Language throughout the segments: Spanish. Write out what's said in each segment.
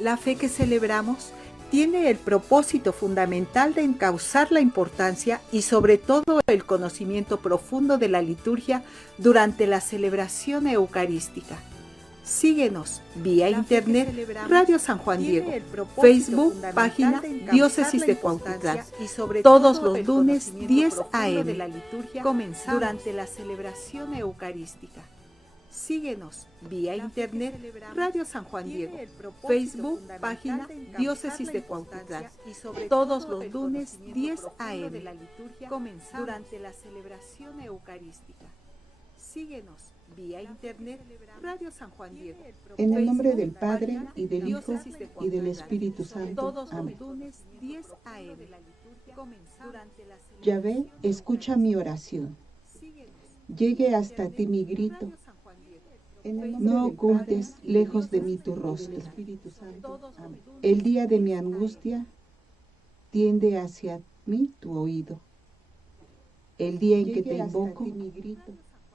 La fe que celebramos tiene el propósito fundamental de encauzar la importancia y sobre todo el conocimiento profundo de la liturgia durante la celebración eucarística. Síguenos vía internet Radio San Juan Diego, Facebook, página Diócesis de Cuautitlán, todos los lunes 10 a.m. durante la celebración eucarística. Síguenos vía internet Radio San Juan Diego, Facebook, página Diócesis de Cuautitlán, todos los lunes 10 a.m. durante la celebración eucarística. Síguenos vía internet Radio San Juan Diego. En el nombre del Padre, y del Hijo, y del Espíritu Santo. Amén. Yahvé, escucha mi oración. Llegue hasta ti mi grito. No ocultes lejos de mí tu rostro. El día de mi angustia, tiende hacia mí tu oído. El día en que te invoco,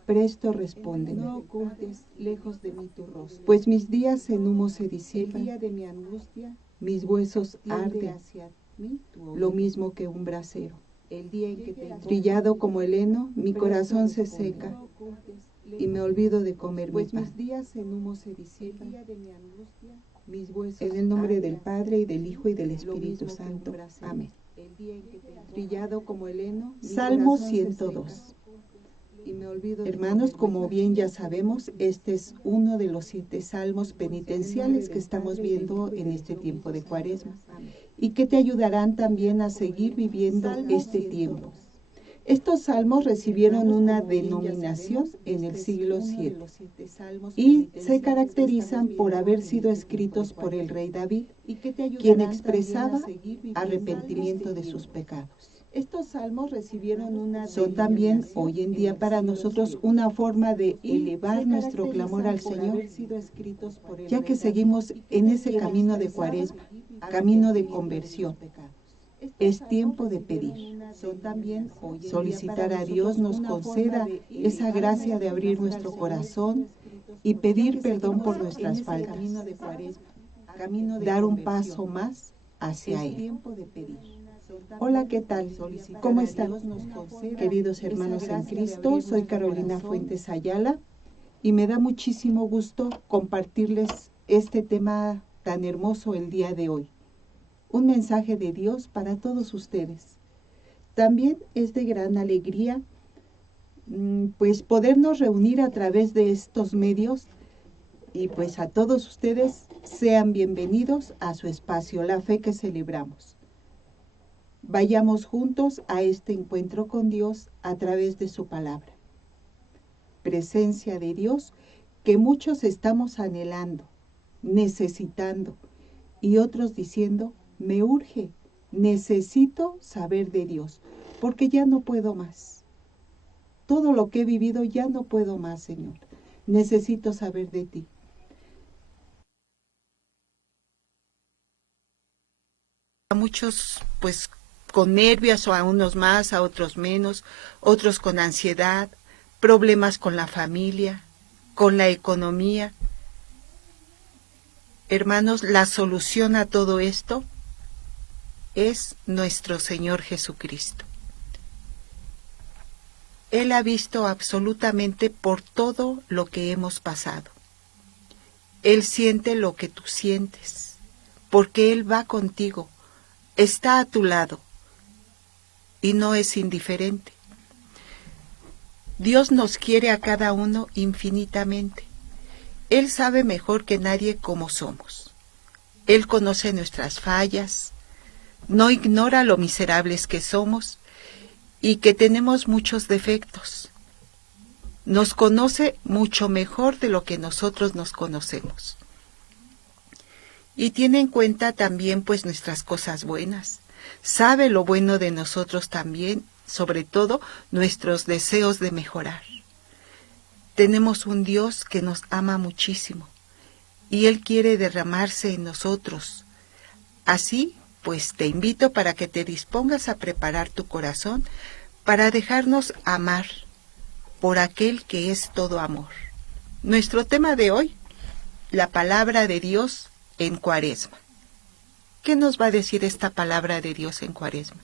presto respóndeme. No ocultes lejos de mí tu rostro. Pues mis días en humo se disipan. El día de mi angustia, mis huesos arden hacia mí tu oído. Lo mismo que un brasero. El día en que te invoco, trillado como el heno, mi corazón se seca y me olvido de comer mi pan. Pues mis días en humo se disipan. El día de mi angustia, mis huesos en el nombre del Padre, y del Hijo, y del Espíritu Santo. Amén. Trillado como el heno. Salmo 102. Hermanos, como bien ya sabemos, este es uno de los 7 salmos penitenciales que estamos viendo en este tiempo de Cuaresma y que te ayudarán también a seguir viviendo este tiempo. Estos salmos recibieron una denominación en el siglo VII y se caracterizan por haber sido escritos por el rey David, quien expresaba arrepentimiento de sus pecados. Estos salmos son también hoy en día para nosotros una forma de elevar nuestro clamor al Señor, ya que seguimos en ese camino de Cuaresma, camino de conversión. Es tiempo de pedir, solicitar a Dios nos conceda esa gracia de abrir nuestro corazón y pedir perdón por nuestras faltas, dar un paso más hacia Él. Hola, ¿qué tal? ¿Cómo están? Queridos hermanos en Cristo, soy Carolina Fuentes Ayala y me da muchísimo gusto compartirles este tema tan hermoso el día de hoy. Un mensaje de Dios para todos ustedes. También es de gran alegría pues podernos reunir a través de estos medios y pues a todos ustedes sean bienvenidos a su espacio, La Fe que Celebramos. Vayamos juntos a este encuentro con Dios a través de su palabra. Presencia de Dios que muchos estamos anhelando, necesitando, y otros diciendo, me urge, necesito saber de Dios, porque ya no puedo más. Todo lo que he vivido ya no puedo más, Señor. Necesito saber de ti. A muchos, pues, con nervios, o a unos más, a otros menos, otros con ansiedad, problemas con la familia, con la economía. Hermanos, la solución a todo esto es nuestro Señor Jesucristo. Él ha visto absolutamente por todo lo que hemos pasado. Él siente lo que tú sientes, porque Él va contigo, está a tu lado. Y no es indiferente. Dios nos quiere a cada uno infinitamente. Él sabe mejor que nadie cómo somos. Él conoce nuestras fallas, no ignora lo miserables que somos y que tenemos muchos defectos. Nos conoce mucho mejor de lo que nosotros nos conocemos. Y tiene en cuenta también pues nuestras cosas buenas. Sabe lo bueno de nosotros también, sobre todo nuestros deseos de mejorar. Tenemos un Dios que nos ama muchísimo y Él quiere derramarse en nosotros. Así, pues te invito para que te dispongas a preparar tu corazón para dejarnos amar por aquel que es todo amor. Nuestro tema de hoy, la palabra de Dios en Cuaresma. ¿Qué nos va a decir esta palabra de Dios en Cuaresma?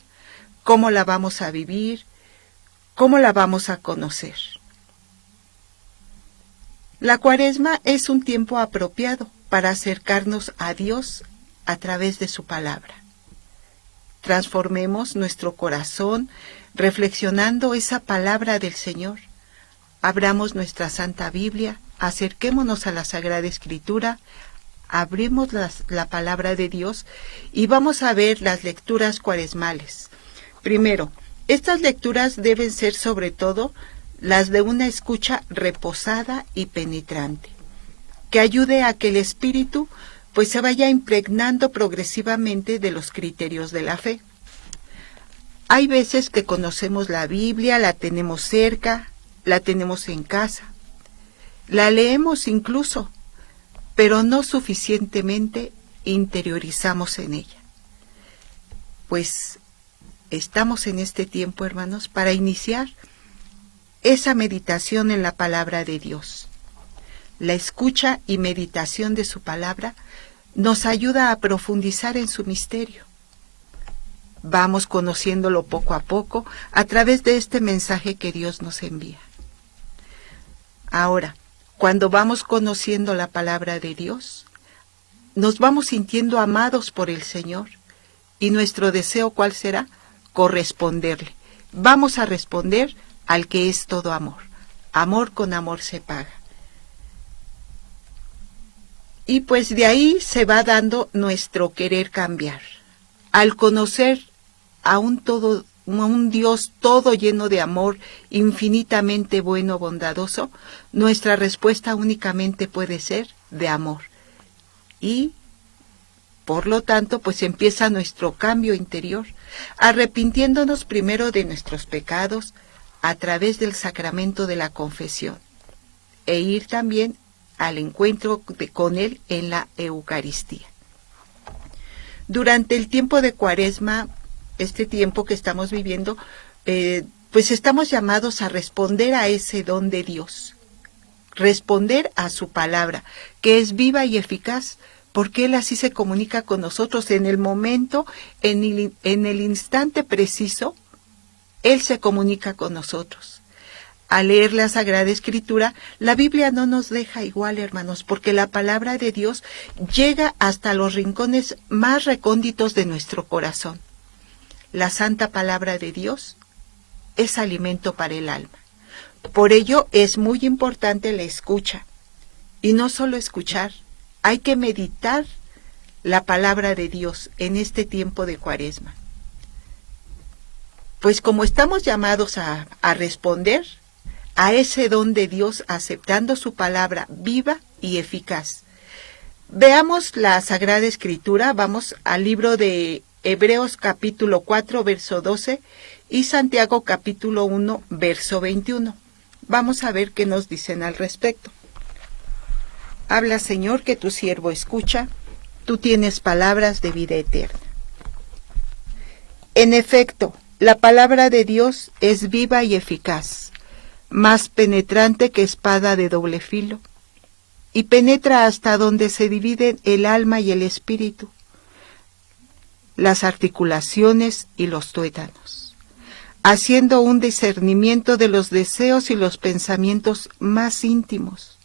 ¿Cómo la vamos a vivir? ¿Cómo la vamos a conocer? La Cuaresma es un tiempo apropiado para acercarnos a Dios a través de su palabra. Transformemos nuestro corazón reflexionando esa palabra del Señor. Abramos nuestra Santa Biblia, acerquémonos a la Sagrada Escritura, abremos la palabra de Dios y vamos a ver las lecturas cuaresmales. Primero, estas lecturas deben ser sobre todo las de una escucha reposada y penetrante, que ayude a que el espíritu pues se vaya impregnando progresivamente de los criterios de la fe. Hay veces que conocemos la Biblia, la tenemos cerca, la tenemos en casa, la leemos incluso, pero no suficientemente interiorizamos en ella. Pues estamos en este tiempo, hermanos, para iniciar esa meditación en la palabra de Dios. La escucha y meditación de su palabra nos ayuda a profundizar en su misterio. Vamos conociéndolo poco a poco a través de este mensaje que Dios nos envía. Ahora, cuando vamos conociendo la palabra de Dios, nos vamos sintiendo amados por el Señor. Y nuestro deseo, ¿cuál será? Corresponderle. Vamos a responder al que es todo amor. Amor con amor se paga. Y pues de ahí se va dando nuestro querer cambiar. Al conocer a un Dios todo lleno de amor, infinitamente bueno, bondadoso, nuestra respuesta únicamente puede ser de amor. Y, por lo tanto, pues empieza nuestro cambio interior, arrepintiéndonos primero de nuestros pecados a través del sacramento de la confesión, e ir también al encuentro con Él en la Eucaristía. Durante el tiempo de Cuaresma, este tiempo que estamos viviendo, pues estamos llamados a responder a ese don de Dios, responder a su palabra, que es viva y eficaz, porque Él así se comunica con nosotros en el momento, en el instante preciso, Él se comunica con nosotros. Al leer la Sagrada Escritura, la Biblia no nos deja igual, hermanos, porque la palabra de Dios llega hasta los rincones más recónditos de nuestro corazón. La santa palabra de Dios es alimento para el alma. Por ello es muy importante la escucha. Y no solo escuchar, hay que meditar la palabra de Dios en este tiempo de Cuaresma. Pues como estamos llamados a responder a ese don de Dios aceptando su palabra viva y eficaz. Veamos la Sagrada Escritura, vamos al libro de Hebreos capítulo 4, verso 12 y Santiago capítulo 1, verso 21. Vamos a ver qué nos dicen al respecto. Habla, Señor, que tu siervo escucha, tú tienes palabras de vida eterna. En efecto, la palabra de Dios es viva y eficaz, más penetrante que espada de doble filo, y penetra hasta donde se dividen el alma y el espíritu, las articulaciones y los tuétanos, haciendo un discernimiento de los deseos y los pensamientos más íntimos.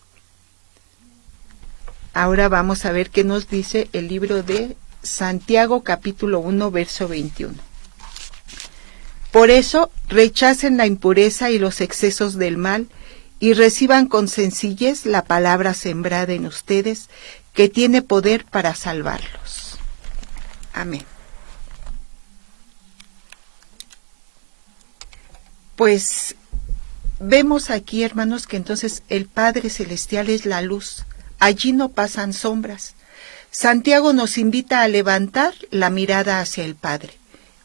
Ahora vamos a ver qué nos dice el libro de Santiago capítulo 1, verso 21. Por eso rechacen la impureza y los excesos del mal y reciban con sencillez la palabra sembrada en ustedes, que tiene poder para salvarlos. Amén. Pues vemos aquí, hermanos, que entonces el Padre Celestial es la luz. Allí no pasan sombras. Santiago nos invita a levantar la mirada hacia el Padre.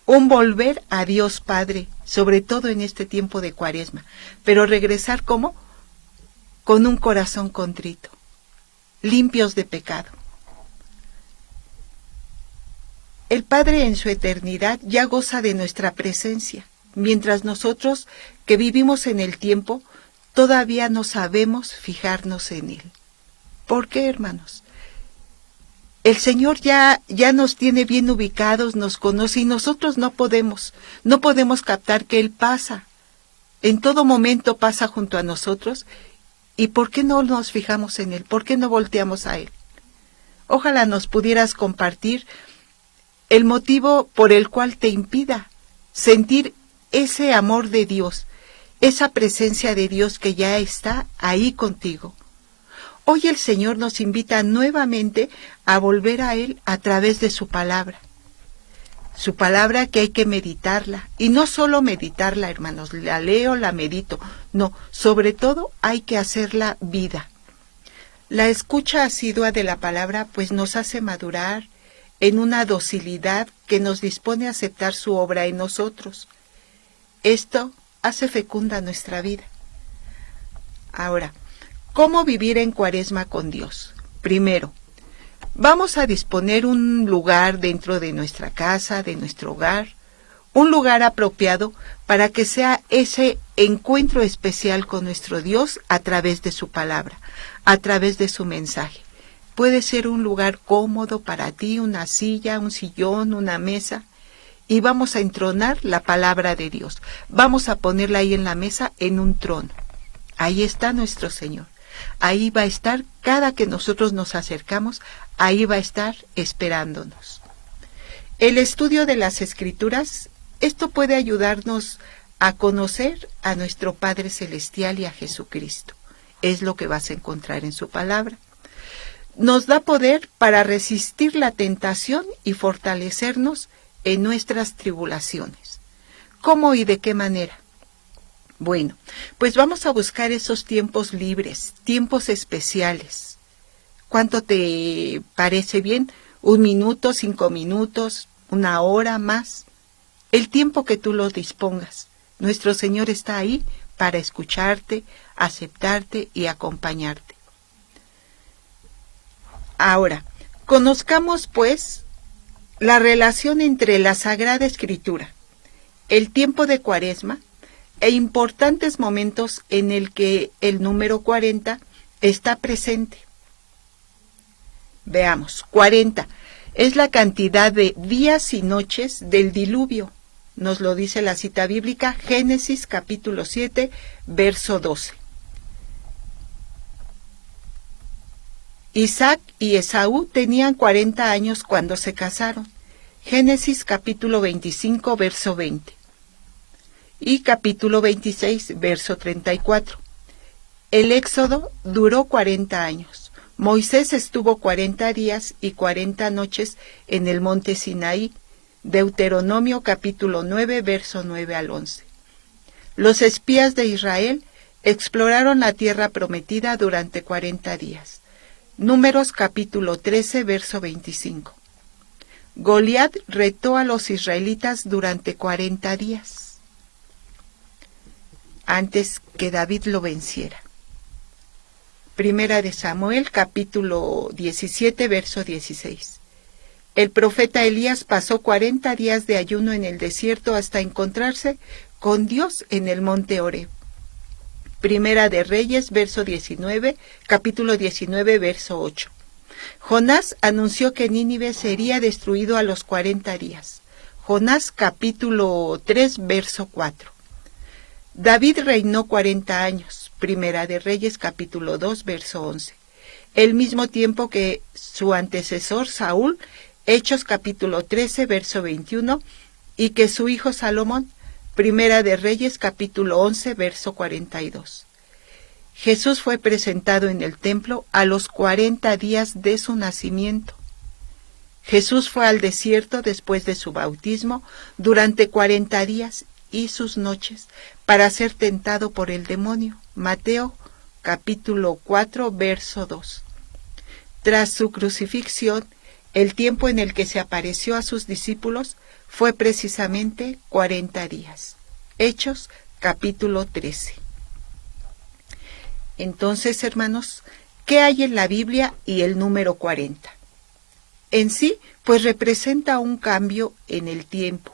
Un volver a Dios Padre, sobre todo en este tiempo de Cuaresma. Pero regresar, ¿cómo? Con un corazón contrito, limpios de pecado. El Padre en su eternidad ya goza de nuestra presencia, mientras nosotros que vivimos en el tiempo todavía no sabemos fijarnos en Él. ¿Por qué, hermanos? El Señor ya nos tiene bien ubicados, nos conoce y nosotros no podemos captar que Él pasa. En todo momento pasa junto a nosotros. ¿Y por qué no nos fijamos en Él? ¿Por qué no volteamos a Él? Ojalá nos pudieras compartir el motivo por el cual te impida sentir ese amor de Dios, esa presencia de Dios que ya está ahí contigo. Hoy el Señor nos invita nuevamente a volver a Él a través de su palabra. Su palabra que hay que meditarla. Y no solo meditarla, hermanos, la leo, la medito. No, sobre todo hay que hacerla vida. La escucha asidua de la palabra pues nos hace madurar en una docilidad que nos dispone a aceptar su obra en nosotros. Esto hace fecunda nuestra vida. Ahora, ¿cómo vivir en Cuaresma con Dios? Primero, vamos a disponer un lugar dentro de nuestra casa, de nuestro hogar, un lugar apropiado para que sea ese encuentro especial con nuestro Dios a través de su palabra, a través de su mensaje. Puede ser un lugar cómodo para ti, una silla, un sillón, una mesa, y vamos a entronar la palabra de Dios. Vamos a ponerla ahí en la mesa, en un trono. Ahí está nuestro Señor. Ahí va a estar, cada que nosotros nos acercamos, ahí va a estar esperándonos. El estudio de las Escrituras, esto puede ayudarnos a conocer a nuestro Padre Celestial y a Jesucristo. Es lo que vas a encontrar en su palabra. Nos da poder para resistir la tentación y fortalecernos en nuestras tribulaciones. ¿Cómo y de qué manera? Bueno, pues vamos a buscar esos tiempos libres, tiempos especiales. ¿Cuánto te parece bien? 1 minuto, 5 minutos, 1 hora más. El tiempo que tú lo dispongas. Nuestro Señor está ahí para escucharte, aceptarte y acompañarte. Ahora, conozcamos pues la relación entre la Sagrada Escritura, el tiempo de Cuaresma e importantes momentos en el que el número 40 está presente. Veamos, 40 es la cantidad de días y noches del diluvio. Nos lo dice la cita bíblica, Génesis capítulo 7, verso 12. Isaac y Esaú tenían 40 años cuando se casaron. Génesis capítulo 25, verso 20. Y capítulo 26, verso 34. El éxodo duró 40 años. Moisés estuvo 40 días y 40 noches en el monte Sinaí. Deuteronomio capítulo 9, verso 9 al 11. Los espías de Israel exploraron la tierra prometida durante 40 días. Números capítulo 13, verso 25. Goliat retó a los israelitas durante 40 días, antes que David lo venciera. Primera de Samuel, capítulo 17, verso 16. El profeta Elías pasó 40 días de ayuno en el desierto hasta encontrarse con Dios en el monte Horeb. Primera de Reyes, verso 19, capítulo 19, verso 8. Jonás anunció que Nínive sería destruido a los 40 días. Jonás, capítulo 3, verso 4. David reinó 40 años. Primera de Reyes, capítulo 2, verso 11. El mismo tiempo que su antecesor Saúl, Hechos, capítulo 13, verso 21, y que su hijo Salomón, Primera de Reyes, capítulo 11, verso 42. Jesús fue presentado en el templo a los 40 días de su nacimiento. Jesús fue al desierto después de su bautismo durante 40 días y sus noches para ser tentado por el demonio. Mateo, capítulo 4, verso 2. Tras su crucifixión, el tiempo en el que se apareció a sus discípulos fue precisamente 40 días. Hechos, capítulo 13. Entonces, hermanos, ¿qué hay en la Biblia y el número 40? En sí, pues representa un cambio en el tiempo,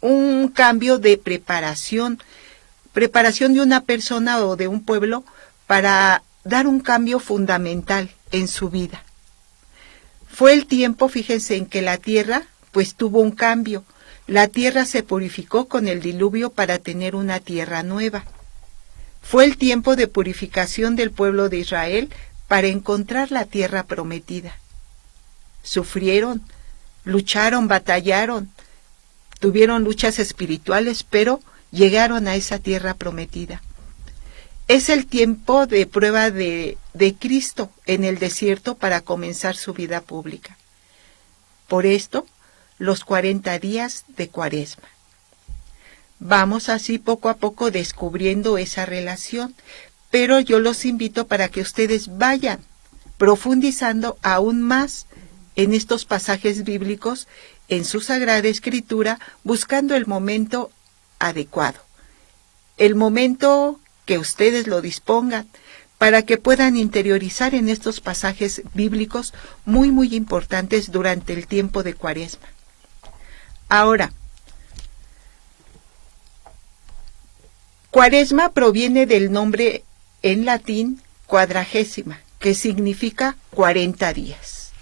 un cambio de preparación de una persona o de un pueblo para dar un cambio fundamental en su vida. Fue el tiempo, fíjense, en que la tierra pues tuvo un cambio. La tierra se purificó con el diluvio para tener una tierra nueva. Fue el tiempo de purificación del pueblo de Israel para encontrar la tierra prometida. Sufrieron, lucharon, batallaron, tuvieron luchas espirituales, pero llegaron a esa tierra prometida. Es el tiempo de prueba de Cristo en el desierto para comenzar su vida pública. Por esto, los 40 días de Cuaresma. Vamos así poco a poco descubriendo esa relación, pero yo los invito para que ustedes vayan profundizando aún más en estos pasajes bíblicos, en su Sagrada Escritura, buscando el momento adecuado, el momento que ustedes lo dispongan, para que puedan interiorizar en estos pasajes bíblicos muy, muy importantes durante el tiempo de Cuaresma. Ahora, Cuaresma proviene del nombre en latín cuadragésima, que significa 40 días,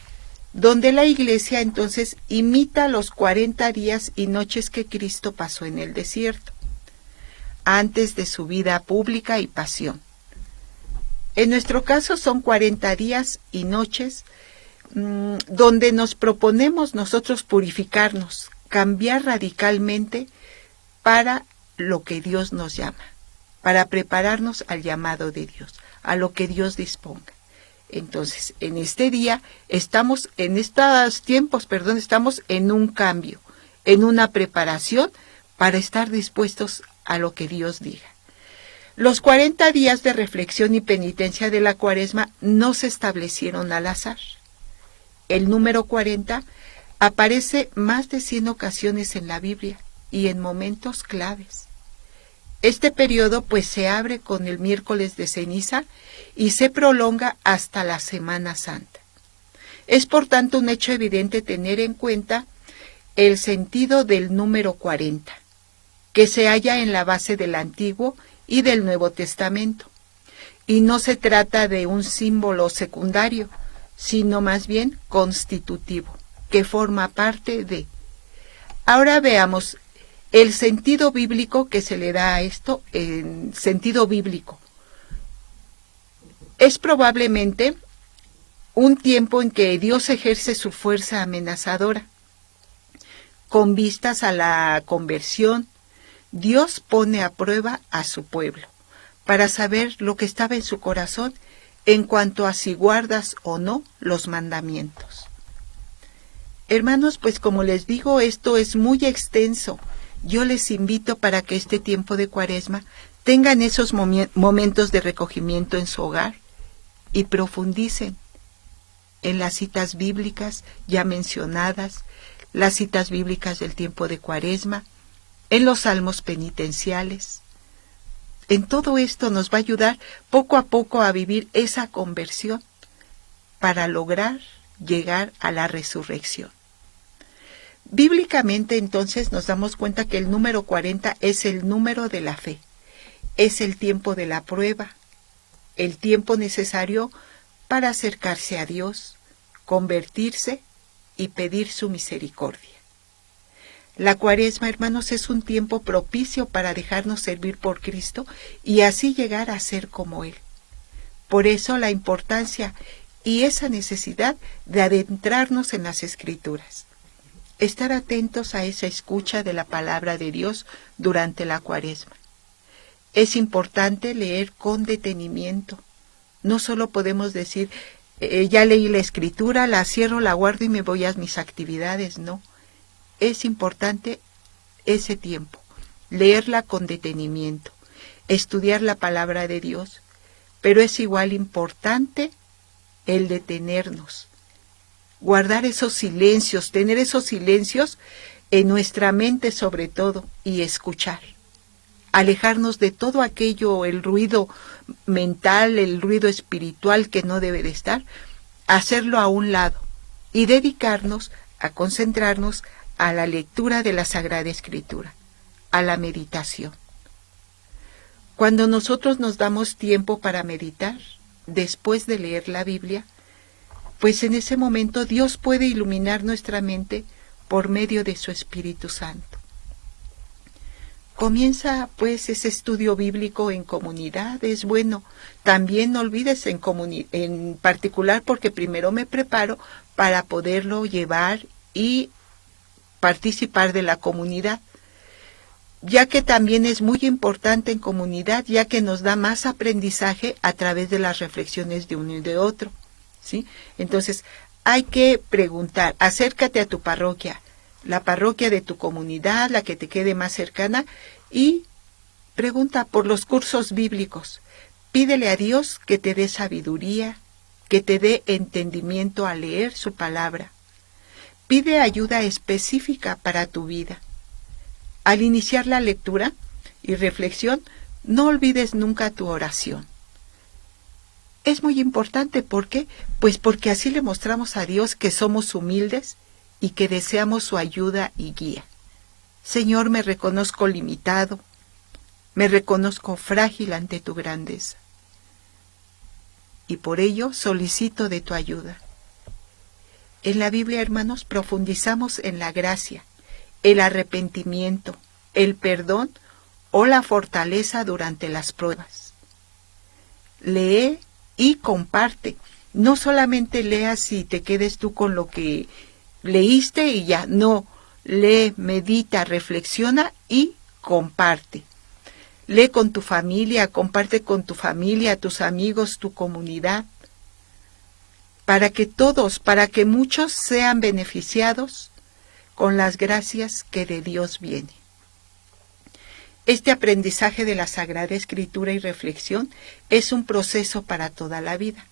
donde la Iglesia entonces imita los 40 días y noches que Cristo pasó en el desierto, antes de su vida pública y pasión. En nuestro caso son 40 días y noches donde nos proponemos nosotros purificarnos, cambiar radicalmente para lo que Dios nos llama, para prepararnos al llamado de Dios, a lo que Dios disponga. Entonces, en este día estamos en un cambio, en una preparación para estar dispuestos a lo que Dios diga. Los 40 días de reflexión y penitencia de la Cuaresma no se establecieron al azar. El número 40 aparece más de 100 ocasiones en la Biblia y en momentos claves. Este periodo pues se abre con el miércoles de ceniza y se prolonga hasta la Semana Santa. Es por tanto un hecho evidente tener en cuenta el sentido del número 40, que se halla en la base del Antiguo y del Nuevo Testamento. Y no se trata de un símbolo secundario, sino más bien constitutivo, que forma parte de. Ahora veamos el sentido bíblico que se le da a esto, en sentido bíblico. Es probablemente un tiempo en que Dios ejerce su fuerza amenazadora. Con vistas a la conversión, Dios pone a prueba a su pueblo para saber lo que estaba en su corazón en cuanto a si guardas o no los mandamientos. Hermanos, pues como les digo, esto es muy extenso. Yo les invito para que este tiempo de Cuaresma tengan esos momentos de recogimiento en su hogar y profundicen en las citas bíblicas ya mencionadas, las citas bíblicas del tiempo de Cuaresma, en los salmos penitenciales. En todo esto nos va a ayudar poco a poco a vivir esa conversión para lograr llegar a la resurrección. Bíblicamente, entonces, nos damos cuenta que el número 40 es el número de la fe. Es el tiempo de la prueba, el tiempo necesario para acercarse a Dios, convertirse y pedir su misericordia. La Cuaresma, hermanos, es un tiempo propicio para dejarnos servir por Cristo y así llegar a ser como Él. Por eso la importancia y esa necesidad de adentrarnos en las Escrituras. Estar atentos a esa escucha de la palabra de Dios durante la Cuaresma. Es importante leer con detenimiento. No solo podemos decir, ya leí la Escritura, la cierro, la guardo y me voy a mis actividades. No, es importante ese tiempo, leerla con detenimiento, estudiar la palabra de Dios, pero es igual importante el detenernos, guardar esos silencios, tener esos silencios en nuestra mente sobre todo y escuchar. Alejarnos de todo aquello, el ruido mental, el ruido espiritual que no debe de estar, hacerlo a un lado y dedicarnos a concentrarnos a la lectura de la Sagrada Escritura, a la meditación. Cuando nosotros nos damos tiempo para meditar, después de leer la Biblia, pues en ese momento Dios puede iluminar nuestra mente por medio de su Espíritu Santo. Comienza pues ese estudio bíblico en comunidad, es bueno. También no olvides en particular, porque primero me preparo para poderlo llevar y participar de la comunidad, ya que también es muy importante en comunidad, ya que nos da más aprendizaje a través de las reflexiones de uno y de otro, ¿sí? Entonces, hay que preguntar, acércate a tu parroquia, la parroquia de tu comunidad, la que te quede más cercana, y pregunta por los cursos bíblicos. Pídele a Dios que te dé sabiduría, que te dé entendimiento al leer su palabra. Pide ayuda específica para tu vida. Al iniciar la lectura y reflexión, no olvides nunca tu oración. Es muy importante, ¿por qué? Pues porque así le mostramos a Dios que somos humildes y que deseamos su ayuda y guía. Señor, me reconozco limitado, me reconozco frágil ante tu grandeza, y por ello solicito de tu ayuda. En la Biblia, hermanos, profundizamos en la gracia, el arrepentimiento, el perdón o la fortaleza durante las pruebas. Lee y comparte. No solamente leas y te quedes tú con lo que leíste y ya. No, lee, medita, reflexiona y comparte. Lee con tu familia, comparte con tu familia, tus amigos, tu comunidad, para que muchos sean beneficiados con las gracias que de Dios viene. Este aprendizaje de la Sagrada Escritura y reflexión es un proceso para toda la vida.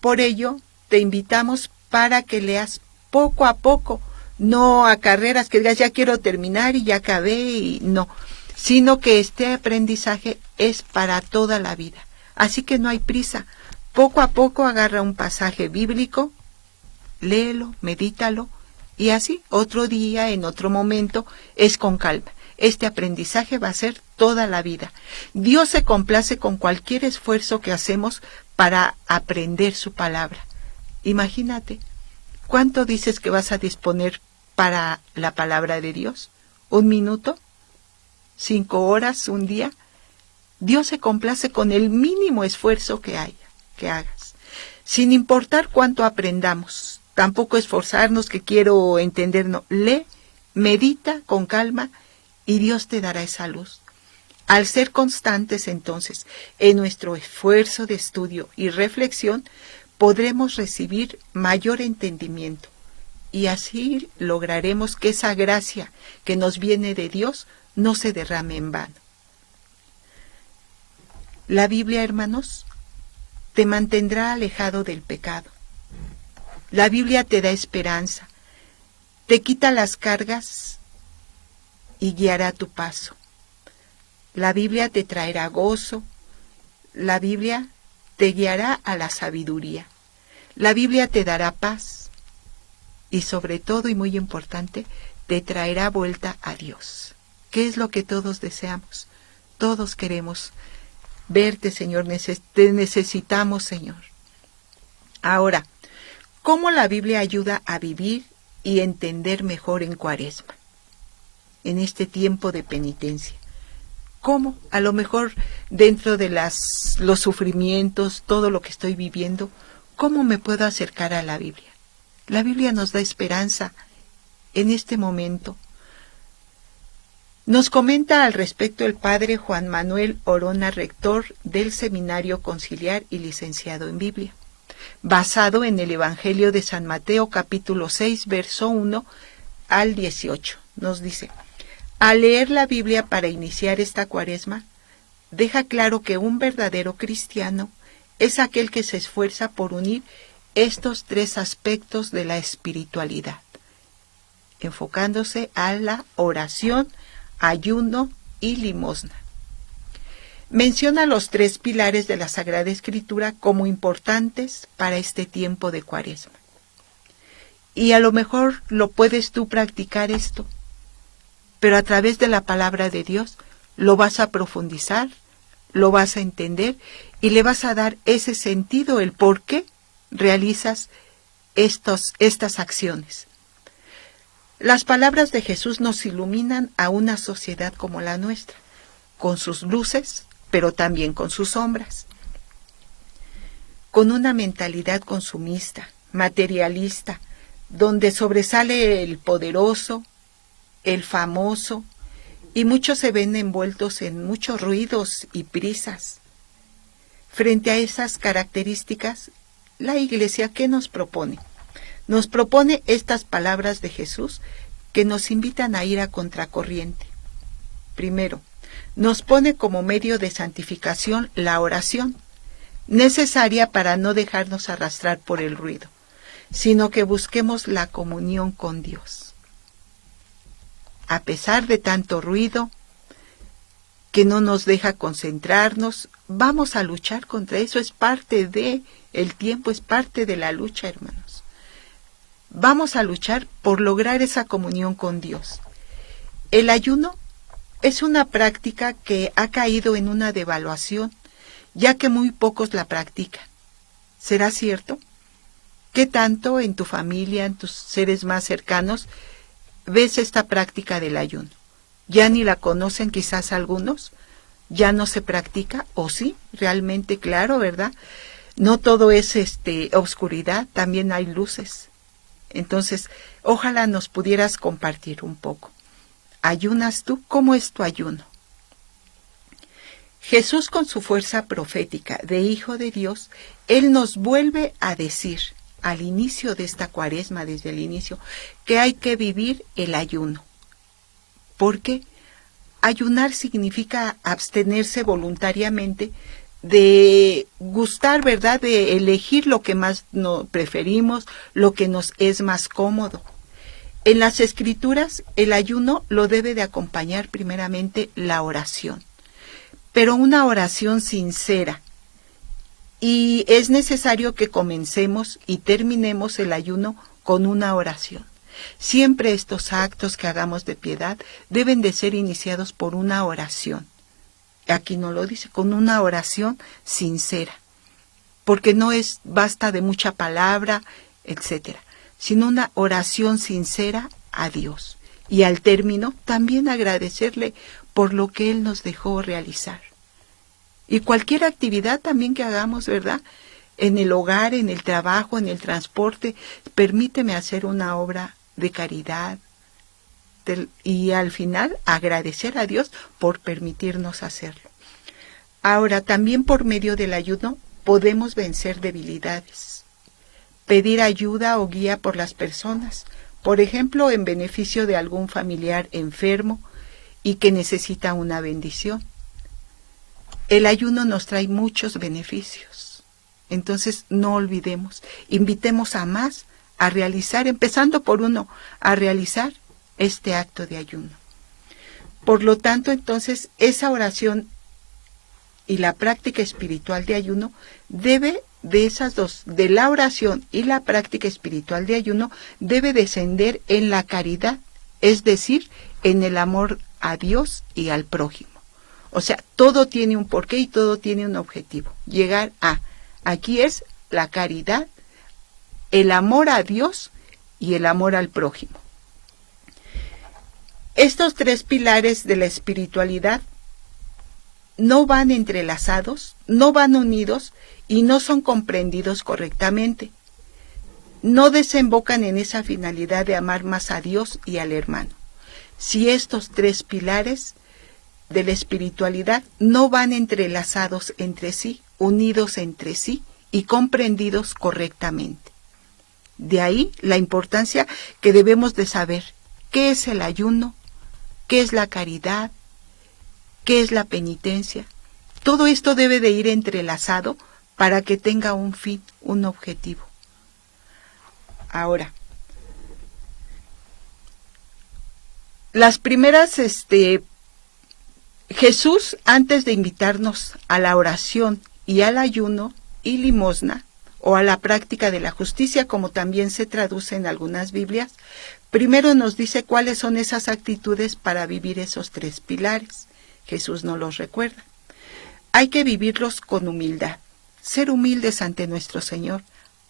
Por ello, te invitamos para que leas poco a poco, no a carreras que digas ya quiero terminar y ya acabé, y no, sino que este aprendizaje es para toda la vida. Así que no hay prisa. Poco a poco agarra un pasaje bíblico, léelo, medítalo, y así otro día, en otro momento, es con calma. Este aprendizaje va a ser toda la vida. Dios se complace con cualquier esfuerzo que hacemos para aprender su palabra. Imagínate, ¿cuánto dices que vas a disponer para la palabra de Dios? ¿1 minuto? 5 horas, un día. Dios se complace con el mínimo esfuerzo que hagas, sin importar cuánto aprendamos. Tampoco esforzarnos que quiero entender, no. Lee, medita con calma y Dios te dará esa luz. Al ser constantes entonces en nuestro esfuerzo de estudio y reflexión, podremos recibir mayor entendimiento y así lograremos que esa gracia que nos viene de Dios no se derrame en vano. La Biblia, hermanos, te mantendrá alejado del pecado. La Biblia te da esperanza, te quita las cargas y guiará tu paso. La Biblia te traerá gozo, la Biblia te guiará a la sabiduría, la Biblia te dará paz y sobre todo, y muy importante, te traerá vuelta a Dios. ¿Qué es lo que todos deseamos? Todos queremos verte, Señor, te necesitamos, Señor. Ahora, ¿cómo la Biblia ayuda a vivir y entender mejor en Cuaresma, en este tiempo de penitencia? ¿Cómo? A lo mejor dentro de los sufrimientos, todo lo que estoy viviendo, ¿cómo me puedo acercar a la Biblia? La Biblia nos da esperanza en este momento. Nos comenta al respecto el padre Juan Manuel Orona, rector del Seminario Conciliar y licenciado en Biblia, basado en el Evangelio de San Mateo, capítulo 6, verso 1 al 18. Nos dice: al leer la Biblia para iniciar esta Cuaresma, deja claro que un verdadero cristiano es aquel que se esfuerza por unir estos 3 aspectos de la espiritualidad, enfocándose a la oración, ayuno y limosna. Menciona los 3 pilares de la Sagrada Escritura como importantes para este tiempo de Cuaresma. Y a lo mejor lo puedes tú practicar esto, pero a través de la palabra de Dios lo vas a profundizar, lo vas a entender y le vas a dar ese sentido, el por qué realizas estas acciones. Las palabras de Jesús nos iluminan a una sociedad como la nuestra, con sus luces, pero también con sus sombras, con una mentalidad consumista, materialista, donde sobresale el poderoso, el famoso, y muchos se ven envueltos en muchos ruidos y prisas. Frente a esas características, la Iglesia, ¿qué nos propone? Nos propone estas palabras de Jesús que nos invitan a ir a contracorriente. Primero, nos pone como medio de santificación la oración, necesaria para no dejarnos arrastrar por el ruido, sino que busquemos la comunión con Dios. A pesar de tanto ruido que no nos deja concentrarnos, vamos a luchar contra eso. Es parte de el tiempo, es parte de la lucha, hermanos. Vamos a luchar por lograr esa comunión con Dios. El ayuno es una práctica que ha caído en una devaluación, ya que muy pocos la practican. ¿Será cierto? ¿Qué tanto en tu familia, en tus seres más cercanos, ves esta práctica del ayuno? ¿Ya ni la conocen quizás algunos? ¿Ya no se practica? ¿O sí? Realmente, claro, ¿verdad? No todo es oscuridad, también hay luces. Entonces, ojalá nos pudieras compartir un poco. ¿Ayunas tú? ¿Cómo es tu ayuno? Jesús, con su fuerza profética de Hijo de Dios, Él nos vuelve a decir al inicio de esta Cuaresma, desde el inicio, que hay que vivir el ayuno. Porque ayunar significa abstenerse voluntariamente de gustar, ¿verdad?, de elegir lo que más preferimos, lo que nos es más cómodo. En las Escrituras, el ayuno lo debe de acompañar primeramente la oración, pero una oración sincera. Y es necesario que comencemos y terminemos el ayuno con una oración. Siempre estos actos que hagamos de piedad deben de ser iniciados por una oración. Aquí no lo dice, con una oración sincera, porque no basta de mucha palabra, etcétera, sino una oración sincera a Dios. Y al término también agradecerle por lo que Él nos dejó realizar. Y cualquier actividad también que hagamos, ¿verdad?, en el hogar, en el trabajo, en el transporte, permíteme hacer una obra de caridad, y al final agradecer a Dios por permitirnos hacerlo. Ahora, también por medio del ayuno podemos vencer debilidades, pedir ayuda o guía por las personas, por ejemplo, en beneficio de algún familiar enfermo y que necesita una bendición. El ayuno nos trae muchos beneficios, entonces no olvidemos, invitemos a más a realizar, empezando por uno, a realizar este acto de ayuno. Por lo tanto, entonces, esa oración y la práctica espiritual de ayuno debe, de esas dos, de la oración y la práctica espiritual de ayuno, debe descender en la caridad, es decir, en el amor a Dios y al prójimo. O sea, todo tiene un porqué y todo tiene un objetivo. Llegar a, aquí es la caridad, el amor a Dios y el amor al prójimo. Estos tres pilares de la espiritualidad no van entrelazados, no van unidos y no son comprendidos correctamente. No desembocan en esa finalidad de amar más a Dios y al hermano. Si estos tres pilares de la espiritualidad no van entrelazados entre sí, unidos entre sí y comprendidos correctamente. De ahí la importancia que debemos de saber qué es el ayuno, qué es la caridad, qué es la penitencia. Todo esto debe de ir entrelazado para que tenga un fin, un objetivo. Ahora, las primeras, Jesús, antes de invitarnos a la oración y al ayuno y limosna, o a la práctica de la justicia, como también se traduce en algunas Biblias, primero nos dice cuáles son esas actitudes para vivir esos tres pilares. Jesús nos los recuerda. Hay que vivirlos con humildad, ser humildes ante nuestro Señor,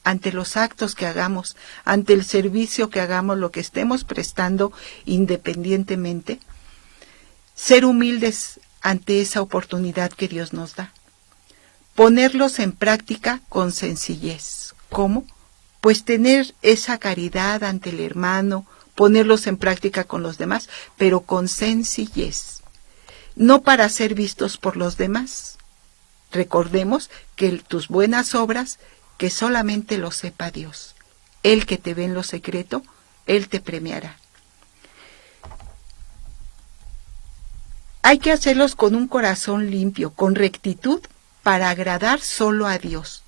ante los actos que hagamos, ante el servicio que hagamos, lo que estemos prestando independientemente, ser humildes ante esa oportunidad que Dios nos da. Ponerlos en práctica con sencillez. ¿Cómo? Pues tener esa caridad ante el hermano, ponerlos en práctica con los demás, pero con sencillez. No para ser vistos por los demás. Recordemos que tus buenas obras, que solamente lo sepa Dios. Él que te ve en lo secreto, Él te premiará. Hay que hacerlos con un corazón limpio, con rectitud, para agradar solo a Dios,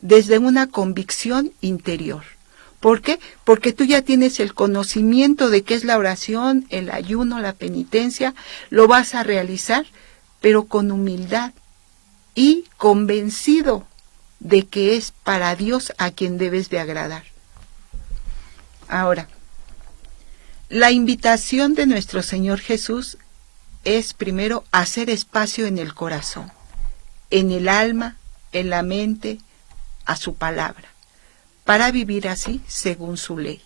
desde una convicción interior. ¿Por qué? Porque tú ya tienes el conocimiento de qué es la oración, el ayuno, la penitencia, lo vas a realizar, pero con humildad y convencido de que es para Dios a quien debes de agradar. Ahora, la invitación de nuestro Señor Jesús es primero hacer espacio en el corazón, en el alma, en la mente, a su palabra, para vivir así según su ley.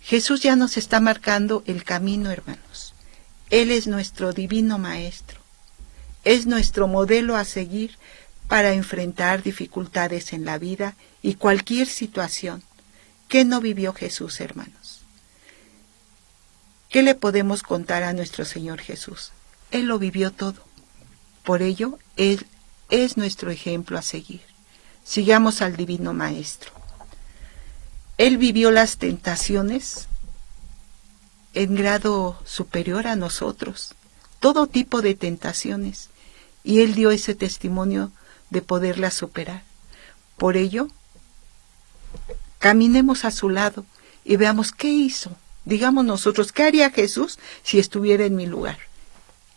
Jesús ya nos está marcando el camino, hermanos. Él es nuestro divino Maestro. Es nuestro modelo a seguir para enfrentar dificultades en la vida y cualquier situación. ¿Qué no vivió Jesús, hermanos? ¿Qué le podemos contar a nuestro Señor Jesús? Él lo vivió todo. Por ello, Él es nuestro ejemplo a seguir. Sigamos al Divino Maestro. Él vivió las tentaciones en grado superior a nosotros, todo tipo de tentaciones, y Él dio ese testimonio de poderlas superar. Por ello, caminemos a su lado y veamos qué hizo. Digamos nosotros, ¿qué haría Jesús si estuviera en mi lugar?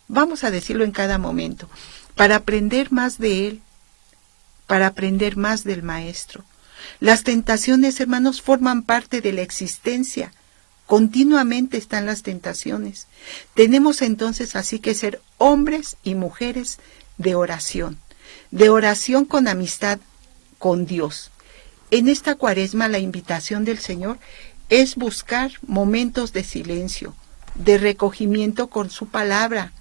Vamos a decirlo en cada momento, para aprender más de Él, para aprender más del Maestro. Las tentaciones, hermanos, forman parte de la existencia. Continuamente están las tentaciones. Tenemos entonces así que ser hombres y mujeres de oración con amistad con Dios. En esta Cuaresma la invitación del Señor es buscar momentos de silencio, de recogimiento con su palabra,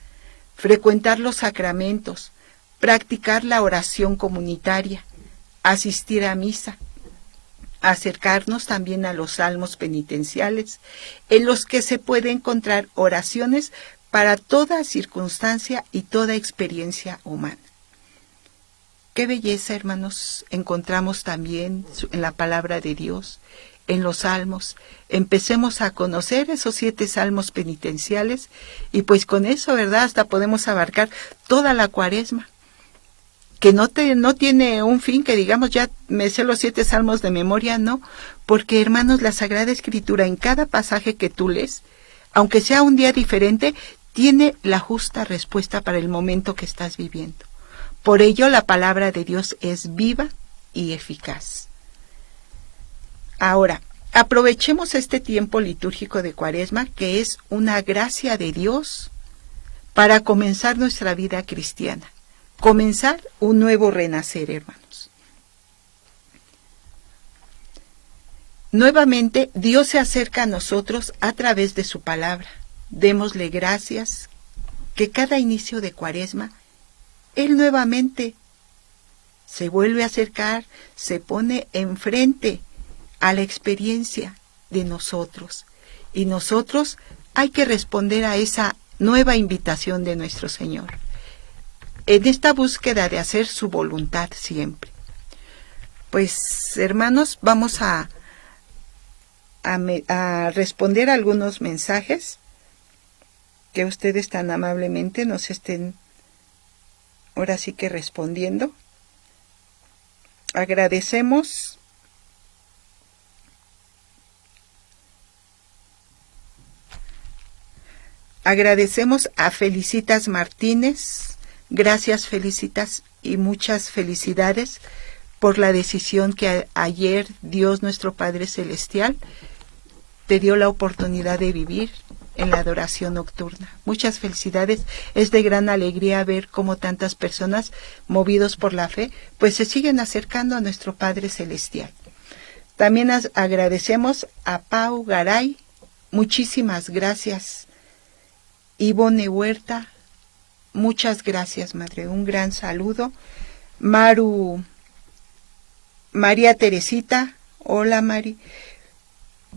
frecuentar los sacramentos, practicar la oración comunitaria, asistir a misa, acercarnos también a los salmos penitenciales, en los que se puede encontrar oraciones para toda circunstancia y toda experiencia humana. Qué belleza, hermanos, encontramos también en la palabra de Dios, en los salmos. Empecemos a conocer esos 7 salmos penitenciales y pues con eso, ¿verdad?, hasta podemos abarcar toda la Cuaresma, que no tiene un fin que digamos ya me sé los 7 salmos de memoria, no, porque, hermanos, la Sagrada Escritura en cada pasaje que tú lees, aunque sea un día diferente, tiene la justa respuesta para el momento que estás viviendo. Por ello, la palabra de Dios es viva y eficaz. Ahora, aprovechemos este tiempo litúrgico de Cuaresma, que es una gracia de Dios para comenzar nuestra vida cristiana, comenzar un nuevo renacer, hermanos. Nuevamente, Dios se acerca a nosotros a través de su palabra. Démosle gracias que cada inicio de Cuaresma Él nuevamente se vuelve a acercar, se pone enfrente a la experiencia de nosotros. Y nosotros hay que responder a esa nueva invitación de nuestro Señor, en esta búsqueda de hacer su voluntad siempre. Pues, hermanos, vamos a responder algunos mensajes que ustedes tan amablemente nos estén ahora sí que respondiendo. Agradecemos a Felicitas Martínez. Gracias, Felicitas, y muchas felicidades por la decisión que ayer Dios nuestro Padre Celestial te dio la oportunidad de vivir en la adoración nocturna. Muchas felicidades. Es de gran alegría ver cómo tantas personas, movidos por la fe, pues se siguen acercando a nuestro Padre Celestial. También agradecemos a Pau Garay. Muchísimas gracias. Ivone Huerta. Muchas gracias, Madre. Un gran saludo. María Teresita. Hola, Mari.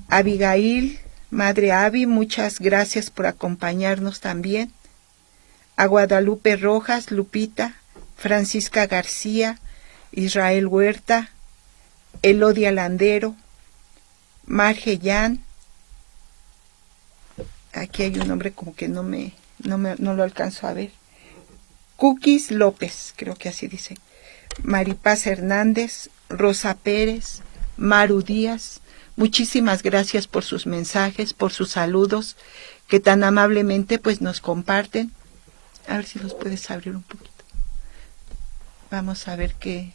Abigail, Madre Avi, muchas gracias por acompañarnos también. A Guadalupe Rojas, Lupita, Francisca García, Israel Huerta, Elodia Landero, Marge Yan. Aquí hay un nombre como que no lo alcanzo a ver. Cookies López, creo que así dice. Maripaz Hernández, Rosa Pérez, Maru Díaz. Muchísimas gracias por sus mensajes, por sus saludos, que tan amablemente pues nos comparten. A ver si los puedes abrir un poquito. Vamos a ver qué.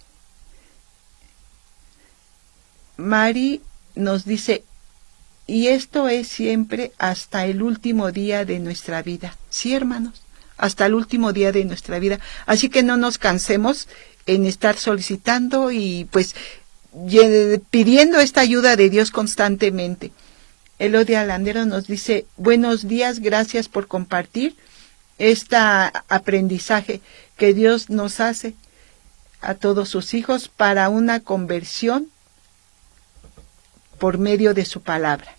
Mari nos dice, y esto es siempre hasta el último día de nuestra vida. Sí, hermanos, hasta el último día de nuestra vida. Así que no nos cansemos en estar solicitando y pues pidiendo esta ayuda de Dios constantemente. Elodia Landero nos dice, buenos días, gracias por compartir este aprendizaje que Dios nos hace a todos sus hijos para una conversión por medio de su palabra.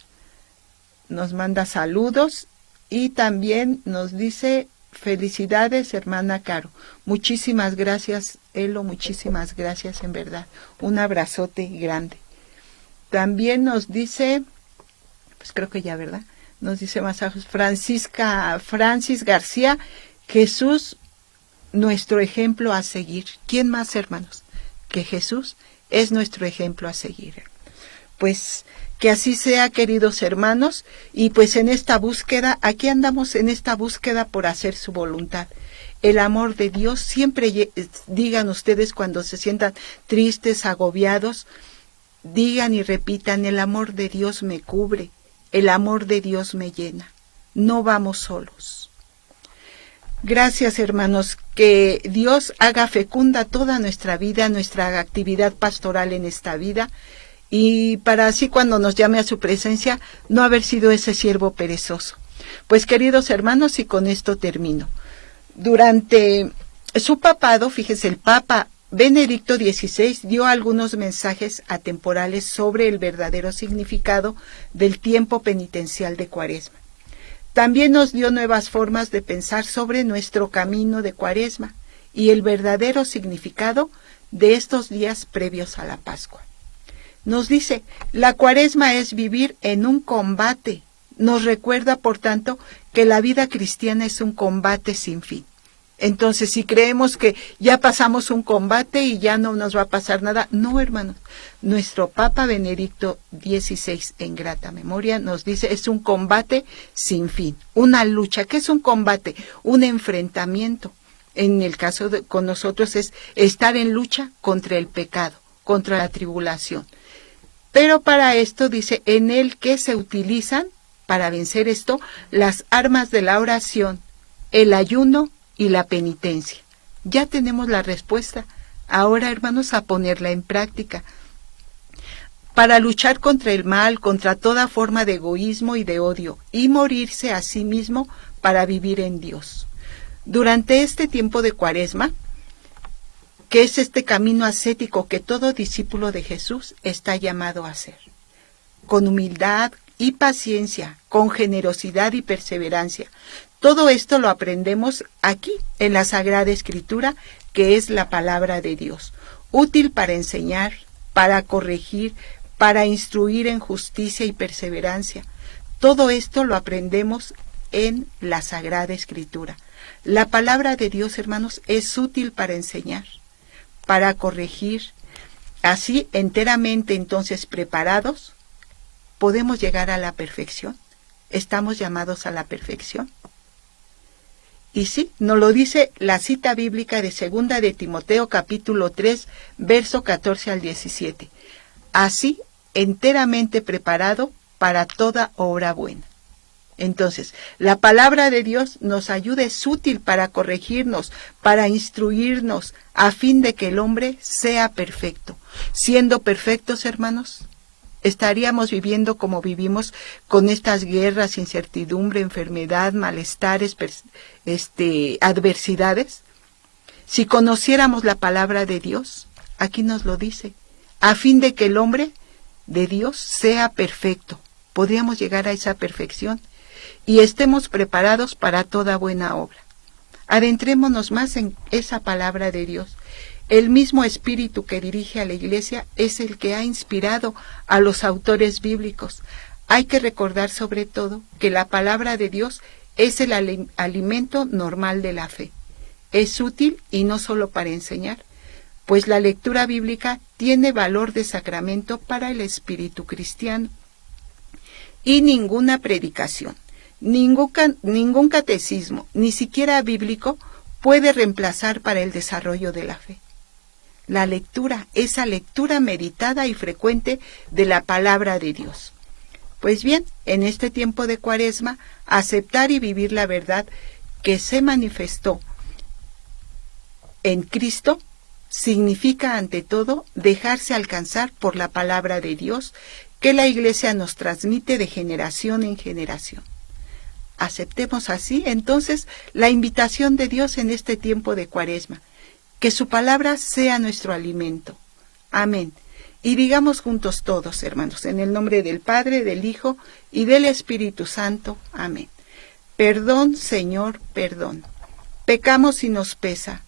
Nos manda saludos y también nos dice, felicidades, hermana Caro. Muchísimas gracias, Elo, muchísimas gracias, en verdad. Un abrazote grande. También nos dice, pues creo que ya, ¿verdad? Nos dice mensajes Francis García, Jesús, nuestro ejemplo a seguir. ¿Quién más, hermanos? Que Jesús es nuestro ejemplo a seguir. Pues que así sea, queridos hermanos, y pues en esta búsqueda, aquí andamos en esta búsqueda por hacer su voluntad. El amor de Dios, siempre digan ustedes cuando se sientan tristes, agobiados, digan y repitan, el amor de Dios me cubre, el amor de Dios me llena. No vamos solos. Gracias, hermanos, que Dios haga fecunda toda nuestra vida, nuestra actividad pastoral en esta vida, y para así cuando nos llame a su presencia, no haber sido ese siervo perezoso. Pues queridos hermanos, y con esto termino. Durante su papado, fíjese, el Papa Benedicto XVI dio algunos mensajes atemporales sobre el verdadero significado del tiempo penitencial de Cuaresma. También nos dio nuevas formas de pensar sobre nuestro camino de Cuaresma y el verdadero significado de estos días previos a la Pascua. Nos dice, la Cuaresma es vivir en un combate. Nos recuerda, por tanto, que la vida cristiana es un combate sin fin. Entonces, si creemos que ya pasamos un combate y ya no nos va a pasar nada, no, hermanos. Nuestro Papa Benedicto XVI, en grata memoria, nos dice, es un combate sin fin, una lucha. ¿Qué es un combate? Un enfrentamiento. En el caso con nosotros es estar en lucha contra el pecado, contra la tribulación. Pero para esto dice, en el que se utilizan, para vencer esto, las armas de la oración, el ayuno y la penitencia. Ya tenemos la respuesta. Ahora, hermanos, a ponerla en práctica. Para luchar contra el mal, contra toda forma de egoísmo y de odio, y morirse a sí mismo para vivir en Dios. Durante este tiempo de Cuaresma, que es este camino ascético que todo discípulo de Jesús está llamado a hacer. Con humildad y paciencia, con generosidad y perseverancia. Todo esto lo aprendemos aquí, en la Sagrada Escritura, que es la palabra de Dios, útil para enseñar, para corregir, para instruir en justicia y perseverancia. Todo esto lo aprendemos en la Sagrada Escritura. La palabra de Dios, hermanos, es útil para enseñar, para corregir. Así, enteramente entonces preparados, podemos llegar a la perfección. Estamos llamados a la perfección. Y sí, nos lo dice la cita bíblica de 2 de Timoteo capítulo 3, verso 14 al 17. Así, enteramente preparado para toda obra buena. Entonces, la palabra de Dios nos ayuda, es útil para corregirnos, para instruirnos, a fin de que el hombre sea perfecto. Siendo perfectos, hermanos, estaríamos viviendo como vivimos, con estas guerras, incertidumbre, enfermedad, malestares, adversidades. Si conociéramos la palabra de Dios, aquí nos lo dice, a fin de que el hombre de Dios sea perfecto. Podríamos llegar a esa perfección y estemos preparados para toda buena obra. Adentrémonos más en esa palabra de Dios. El mismo Espíritu que dirige a la Iglesia es el que ha inspirado a los autores bíblicos. Hay que recordar sobre todo que la palabra de Dios es el alimento normal de la fe. Es útil y no solo para enseñar, pues la lectura bíblica tiene valor de sacramento para el espíritu cristiano. Y ninguna predicación, ningún catecismo, ni siquiera bíblico, puede reemplazar para el desarrollo de la fe. La lectura, esa lectura meditada y frecuente de la palabra de Dios. Pues bien, en este tiempo de Cuaresma, aceptar y vivir la verdad que se manifestó en Cristo significa ante todo dejarse alcanzar por la palabra de Dios que la Iglesia nos transmite de generación en generación. Aceptemos así entonces la invitación de Dios en este tiempo de Cuaresma, que su palabra sea nuestro alimento. Amén. Y digamos juntos todos, hermanos, en el nombre del Padre, del Hijo y del Espíritu Santo. Amén. Perdón, Señor, perdón. Pecamos y nos pesa.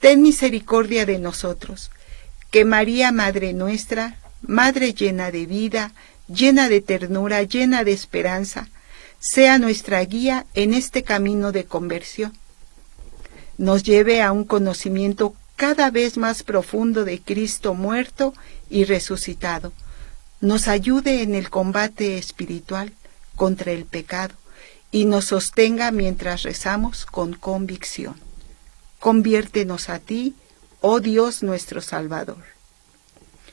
Ten misericordia de nosotros. Que María, Madre nuestra, Madre llena de vida, llena de ternura, llena de esperanza, sea nuestra guía en este camino de conversión. Nos lleve a un conocimiento cada vez más profundo de Cristo muerto y resucitado. Nos ayude en el combate espiritual contra el pecado y nos sostenga mientras rezamos con convicción. Conviértenos a ti, oh Dios nuestro Salvador.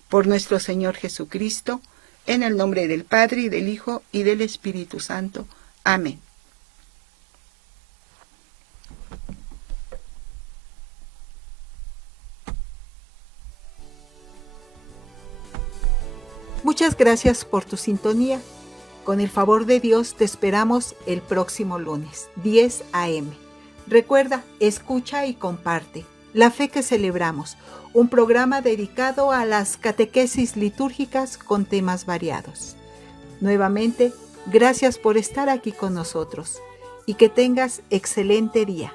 Por nuestro Señor Jesucristo, en el nombre del Padre, y del Hijo, y del Espíritu Santo. Amén. Muchas gracias por tu sintonía. Con el favor de Dios te esperamos el próximo lunes, 10 a.m. Recuerda, escucha y comparte. La fe que celebramos, un programa dedicado a las catequesis litúrgicas con temas variados. Nuevamente, gracias por estar aquí con nosotros y que tengas excelente día.